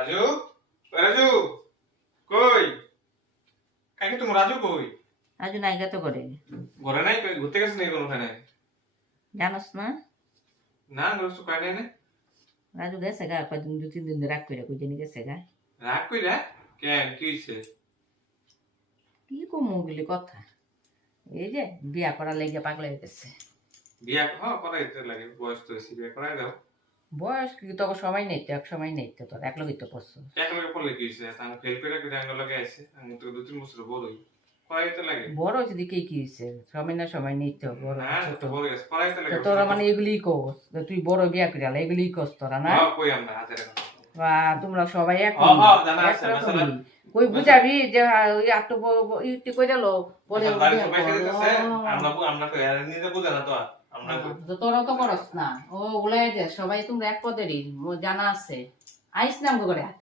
রাজু, রাজু, কই? কাকি তুমি রাজু কই? রাজু নাইগা তো করে ঘরে নাই, কই ঘুরতে গেছে নাকি কোনোখানে? জানোস না? না, ঘরে তো কয় নাই না। রাজু গেছে গা কয়দিন 2-3 দিন ধরে রাগ করে কই জানি গেছে গা। রাগ কইরা? কেন কি হইছে? কি কমু ওগুলি কথা, এই যে বিয়া করার লেগে পাগল হয়ে গেছে। বিয়া করাইতে লাগে, বয়স তো হয়েছে, বিয়া করাই দাও। বয়স কি তোর সময় নেই তো, এক সময় নেই তো, তোর এক লগে তো পড়ছো। একলগে পড়লে কি হইছে? আমি ফেল করে করে আঙ্গ লগে আইছে, আমি তো 2-3 বছর বড়ই। করাইতে লাগে। বড় হয়েছে দিকে কি হয়েছে, সময় নেই তো, বড় না, ছোট তো বড় গেছে, করাইতে তো লাগে। তোরা মানে এগুলি কস, তুই বড় বিয়া করে আলা এগুলি কস তোরা না? কই আমরা হাতে রাখো। বা তোমরা সবাই এক জানা আছে, মাসালা। কই বুঝাবি যে ওই আটটো ইতি কই গেল পরে বাড়ি সবাই খাইতেছে, আমরা তো এর নিজে বুঝে না তো আর। আমরা তো তোরা তো করস না, ও ওলাই যে সবাই তোমরা এক পদেরই জানা আছে, আইস নাম করে